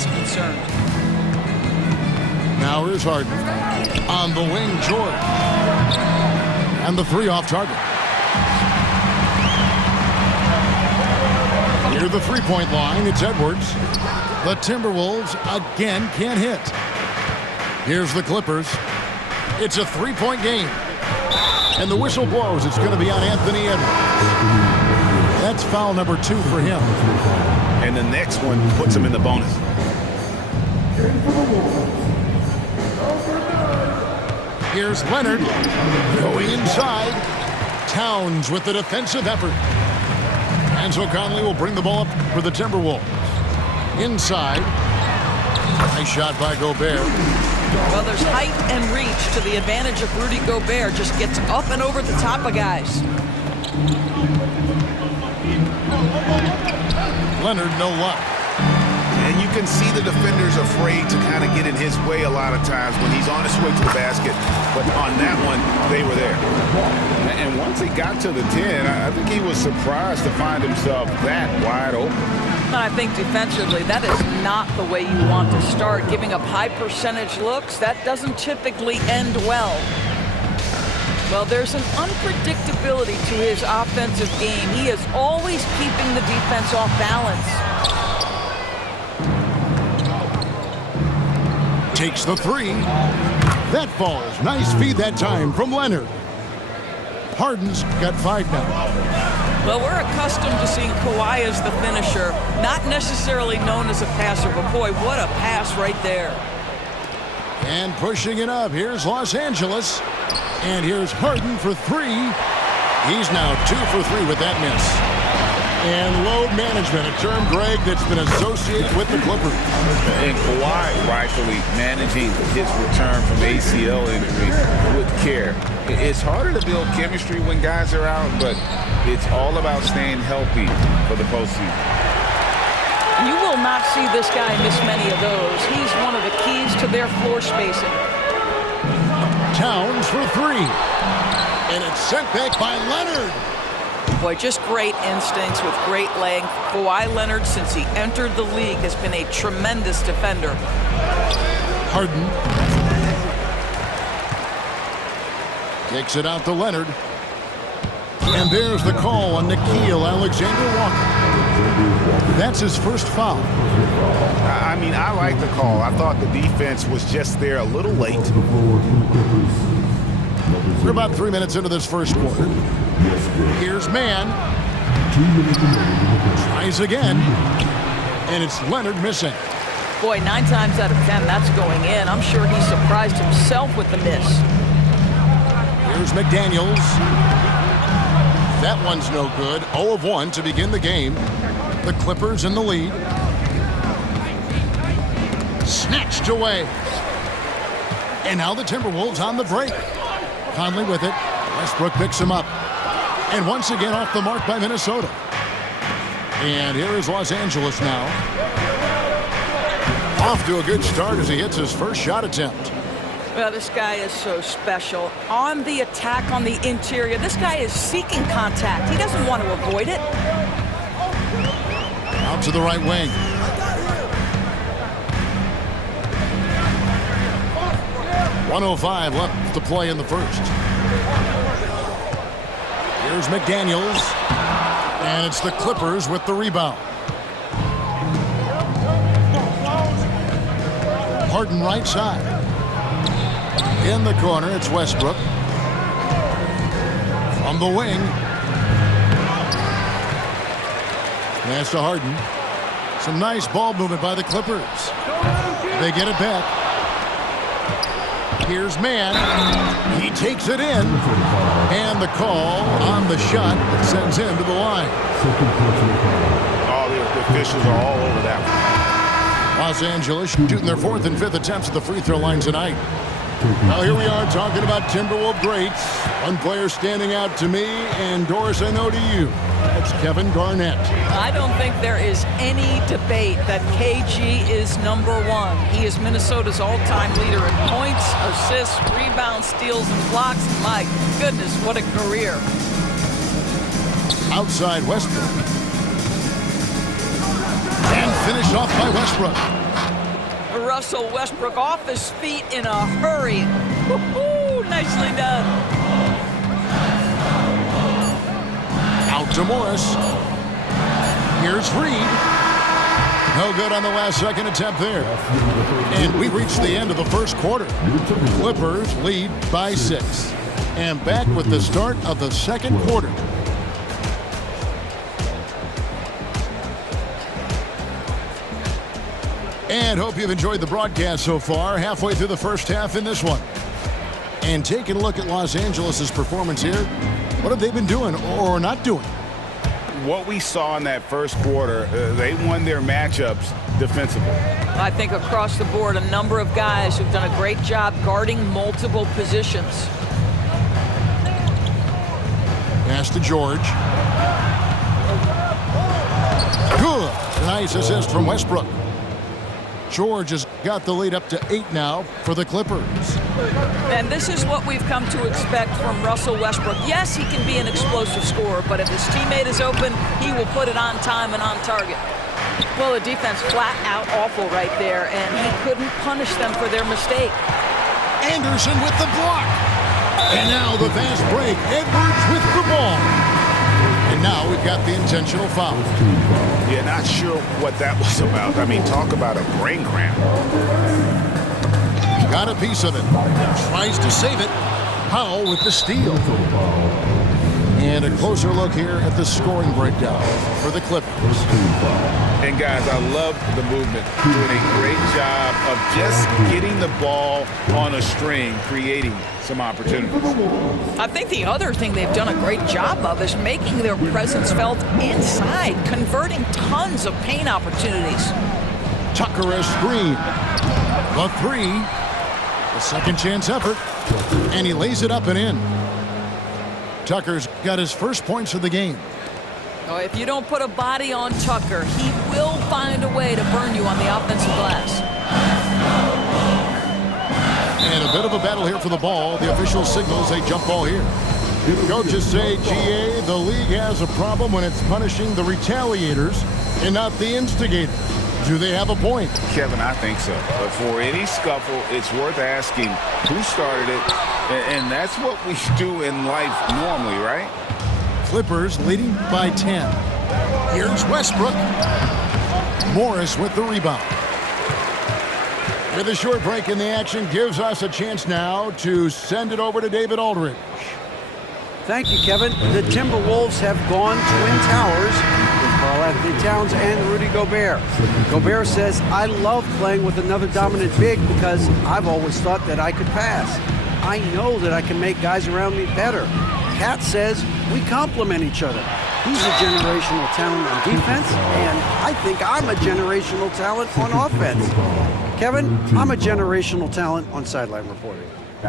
is concerned. Now here's Harden. On the wing, George. And the three off target. Near the three-point line, it's Edwards. The Timberwolves again can't hit. Here's the Clippers. It's a three-point game. And the whistle blows. It's going to be on Anthony Edwards. That's foul number 2 for him. And the next one puts him in the bonus. Here's Leonard going inside. Towns with the defensive effort. And so Conley will bring the ball up for the Timberwolves. Inside. Nice shot by Gobert. Well, there's height and reach to the advantage of Rudy Gobert. Just gets up and over the top of guys. Leonard, no luck. And you can see the defenders afraid to kind of get in his way a lot of times when he's on his way to the basket. But on that one, they were there. And once he got to the 10, I think he was surprised to find himself that wide open. I think defensively, that is not the way you want to start. Giving up high percentage looks, that doesn't typically end well. Well, there's an unpredictability to his offensive game. He is always keeping the defense off balance. Takes the three. That falls. Nice feed that time from Leonard. Harden's got 5 now. Well, we're accustomed to seeing Kawhi as the finisher, not necessarily known as a passer, but boy, what a pass right there. And pushing it up, here's Los Angeles. And here's Harden for 3. He's now 2 for 3 with that miss. And load management, a term, Greg, that's been associated with the Clippers. And Kawhi rightfully managing his return from ACL injury with care. It's harder to build chemistry when guys are out, but it's all about staying healthy for the postseason. You will not see this guy miss many of those. He's one of the keys to their floor spacing. Towns for 3. And it's sent back by Leonard. Boy, just great instincts with great length. Kawhi Leonard, since he entered the league, has been a tremendous defender. Harden. Kicks it out to Leonard. And there's the call on Nickeil Alexander-Walker. That's his first foul. I mean, I like the call. I thought the defense was just there a little late. We're about 3 minutes into this first quarter. Here's Mann. Tries again. And it's Leonard missing. Boy, 9 times out of 10, that's going in. I'm sure he surprised himself with the miss. Here's McDaniels. That one's no good. 0 of 1 to begin the game. The Clippers in the lead. Snatched away. And now the Timberwolves on the break. Conley with it. Westbrook picks him up. And once again off the mark by Minnesota. And here is Los Angeles now. Off to a good start as he hits his first shot attempt. Well, this guy is so special. On the attack on the interior, this guy is seeking contact. He doesn't want to avoid it. Out to the right wing. .105 left to play in the first. Here's McDaniels. And it's the Clippers with the rebound. Harden right side. In the corner, it's Westbrook. From the wing. Pass to Harden. Some nice ball movement by the Clippers. They get it back. Here's Mann. He takes it in. And the call on the shot that sends him to the line. Oh, the officials are all over that one. Los Angeles shooting their 4th and 5th attempts at the free throw line tonight. Well, here we are talking about Timberwolves greats. One player standing out to me, and Doris, I know to you. That's Kevin Garnett. I don't think there is any debate that KG is #1. He is Minnesota's all-time leader in points, assists, rebounds, steals, and blocks. My goodness, what a career. Outside Westbrook. And finished off by Westbrook. Russell Westbrook off his feet in a hurry. Woo-hoo, nicely done. Out to Morris. Here's Reed. No good on the last second attempt there. And we reached the end of the first quarter. Clippers lead by 6. And back with the start of the second quarter. And hope you've enjoyed the broadcast so far. Halfway through the first half in this one. And taking a look at Los Angeles' performance here. What have they been doing or not doing? What we saw in that first quarter, they won their matchups defensively. I think across the board, a number of guys who've done a great job guarding multiple positions. Pass to George. Good. Nice assist from Westbrook. George has got the lead up to 8 now for the Clippers. And this is what we've come to expect from Russell Westbrook. Yes, he can be an explosive scorer, but if his teammate is open, he will put it on time and on target. Well, the defense flat out awful right there, and he couldn't punish them for their mistake. Anderson with the block. And now the fast break. Edwards with the ball. And now we've got the intentional foul. Yeah, not sure what that was about. I mean, talk about a brain cramp. Got a piece of it. Tries to save it. Powell with the steal. And a closer look here at the scoring breakdown for the Clippers. And guys, I love the movement. Doing a great job of just getting the ball on a string, creating some opportunities. I think the other thing they've done a great job of is making their presence felt inside, converting tons of paint opportunities. Tucker a screen. The 3. A second chance effort. And he lays it up and in. Tucker's got his first points of the game. Oh, if you don't put a body on Tucker, he will find a way to burn you on the offensive glass. And a bit of a battle here for the ball. The official signals a jump ball here. Coaches say, GA, the league has a problem when it's punishing the retaliators and not the instigators. Do they have a point? Kevin, I think so. But for any scuffle, it's worth asking who started it. And that's what we do in life normally, right? Clippers leading by 10. Here's Westbrook. Morris with the rebound. With a short break in the action, gives us a chance now to send it over to David Aldridge. Thank you, Kevin. The Timberwolves have gone Twin Towers with Karl-Anthony Towns and Rudy Gobert. Gobert says, I love playing with another dominant big because I've always thought that I could pass. I know that I can make guys around me better. Cat says we complement each other. He's a generational talent on defense, and I think I'm a generational talent on offense. Kevin, I'm a generational talent on sideline reporting. You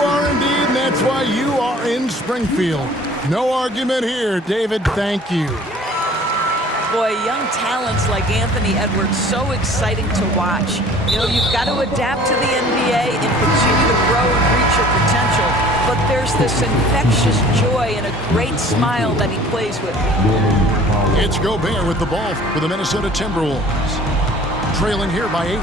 are indeed, and that's why you are in Springfield. No argument here, David. Thank you. Boy, young talents like Anthony Edwards, so exciting to watch. You know, you've got to adapt to the NBA and continue to grow and reach your potential. But there's this infectious joy and a great smile that he plays with. It's Gobert with the ball for the Minnesota Timberwolves. Trailing here by 8.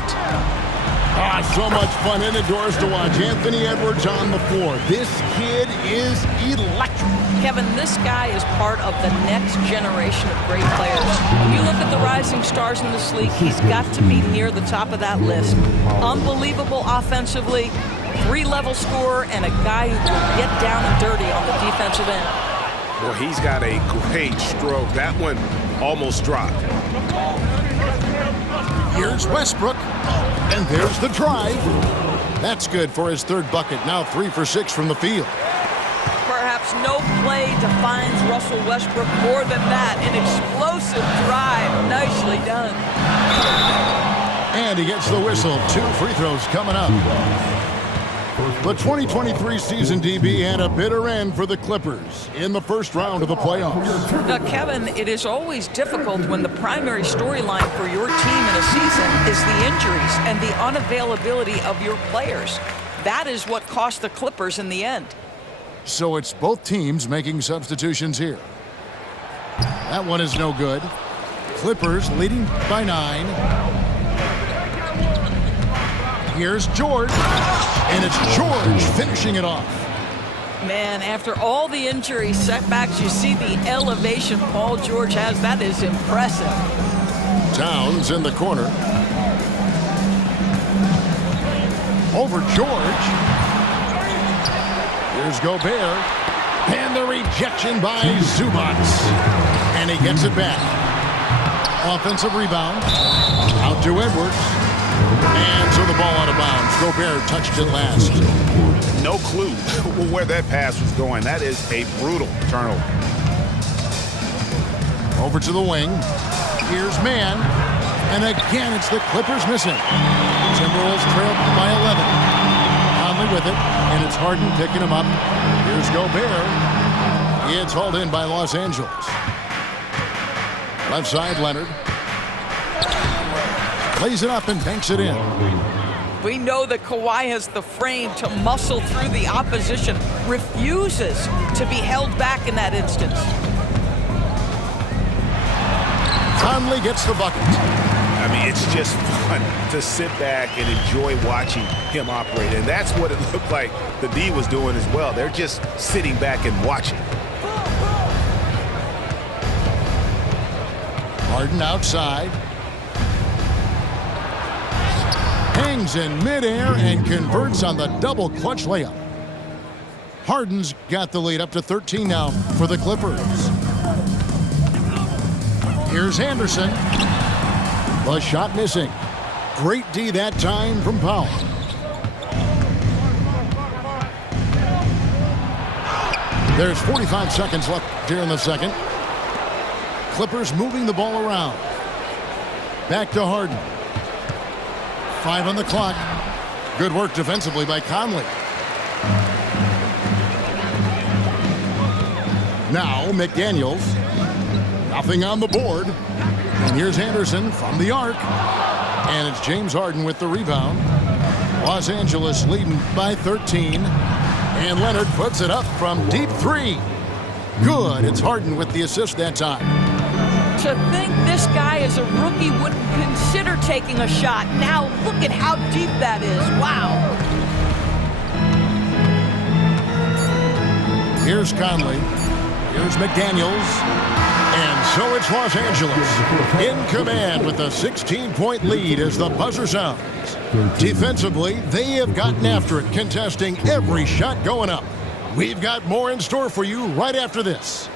So much fun indoors to watch. Anthony Edwards on the floor. This kid is electric. Kevin, this guy is part of the next generation of great players. When you look at the rising stars in this league, he's got to be near the top of that list. Unbelievable offensively, 3-level scorer, and a guy who will get down and dirty on the defensive end. Well, he's got a great stroke. That one almost dropped. Here's Westbrook, and there's the drive. That's good for his third bucket. Now 3 for 6 from the field. Perhaps no play defines Russell Westbrook more than that. An explosive drive. Nicely done. And he gets the whistle. 2 free throws coming up. The 2023 season, DB, had a bitter end for the Clippers in the first round of the playoffs. Now, Kevin, it is always difficult when the primary storyline for your team in a season is the injuries and the unavailability of your players. That is what cost the Clippers in the end. So it's both teams making substitutions here. That one is no good. Clippers leading by 9. Here's George, and it's George finishing it off. Man, after all the injury setbacks, you see the elevation Paul George has. That is impressive. Towns in the corner. Over George. Here's Gobert. And the rejection by Zubac. And he gets it back. Offensive rebound. Out to Edwards. And so the ball out of bounds. Gobert touched it last. No clue where that pass was going. That is a brutal turnover. Over to the wing. Here's Mann. And again, it's the Clippers missing. Timberwolves trail by 11. Conley with it. And it's Harden picking him up. Here's Gobert. It's hauled in by Los Angeles. Left side, Leonard. Plays it up and banks it in. We know that Kawhi has the frame to muscle through the opposition, refuses to be held back in that instance. Conley gets the bucket. I mean, it's just fun to sit back and enjoy watching him operate. And that's what it looked like the D was doing as well. They're just sitting back and watching. Harden outside. Hangs in midair and converts on the double clutch layup. Harden's got the lead up to 13 now for the Clippers. Here's Anderson. The shot missing. Great D that time from Powell. There's 45 seconds left here in the second. Clippers moving the ball around. Back to Harden. 5 on the clock. Good work defensively by Conley. Now McDaniels. Nothing on the board. And here's Anderson from the arc. And it's James Harden with the rebound. Los Angeles leading by 13. And Leonard puts it up from deep 3. Good. It's Harden with the assist that time. To think this guy as a rookie wouldn't consider taking a shot. Now look at how deep that is. Wow. Here's Conley. Here's McDaniels. And so it's Los Angeles in command with a 16-point lead as the buzzer sounds. Defensively, they have gotten after it, contesting every shot going up. We've got more in store for you right after this.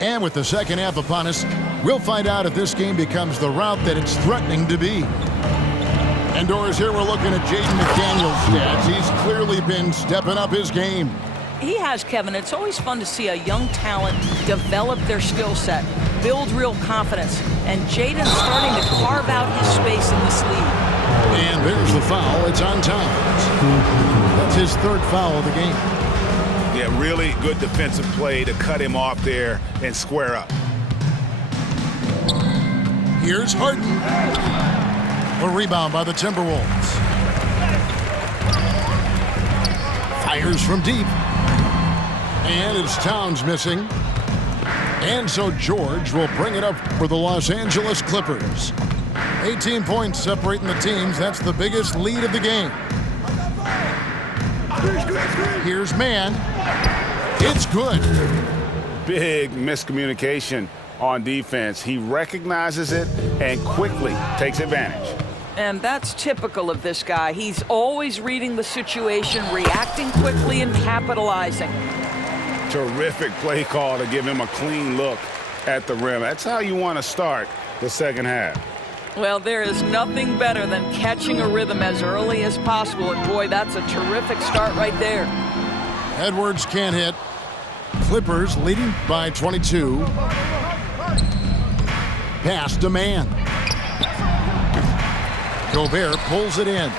And with the second half upon us, we'll find out if this game becomes the route that it's threatening to be. And Doris, here we're looking at Jaden McDaniels' stats. He's clearly been stepping up his game. He has, Kevin. It's always fun to see a young talent develop their skill set, build real confidence, and Jaden's starting to carve out his space in this league. And there's the foul. It's on Towns. That's his third foul of the game. Yeah, really good defensive play to cut him off there and square up. Here's Harden. A rebound by the Timberwolves. Fires from deep. And it's Towns missing. And so George will bring it up for the Los Angeles Clippers. 18 points separating the teams. That's the biggest lead of the game. Here's Mann. It's good. Big miscommunication on defense. He recognizes it and quickly takes advantage. And that's typical of this guy. He's always reading the situation, reacting quickly, and capitalizing. Terrific play call to give him a clean look at the rim. That's how you want to start the second half. Well, there is nothing better than catching a rhythm as early as possible. And boy, that's a terrific start right there. Edwards can't hit. Clippers leading by 22. Pass to Mann. Gobert pulls it in.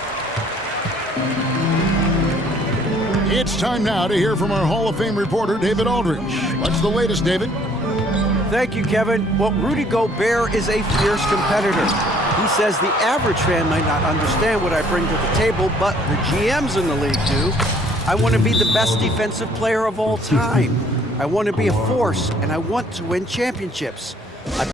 It's time now to hear from our Hall of Fame reporter, David Aldridge. What's the latest, David? Thank you, Kevin. Well, Rudy Gobert is a fierce competitor. He says the average fan might not understand what I bring to the table, but the GMs in the league do. I want to be the best defensive player of all time. I want to be a force, and I want to win championships. I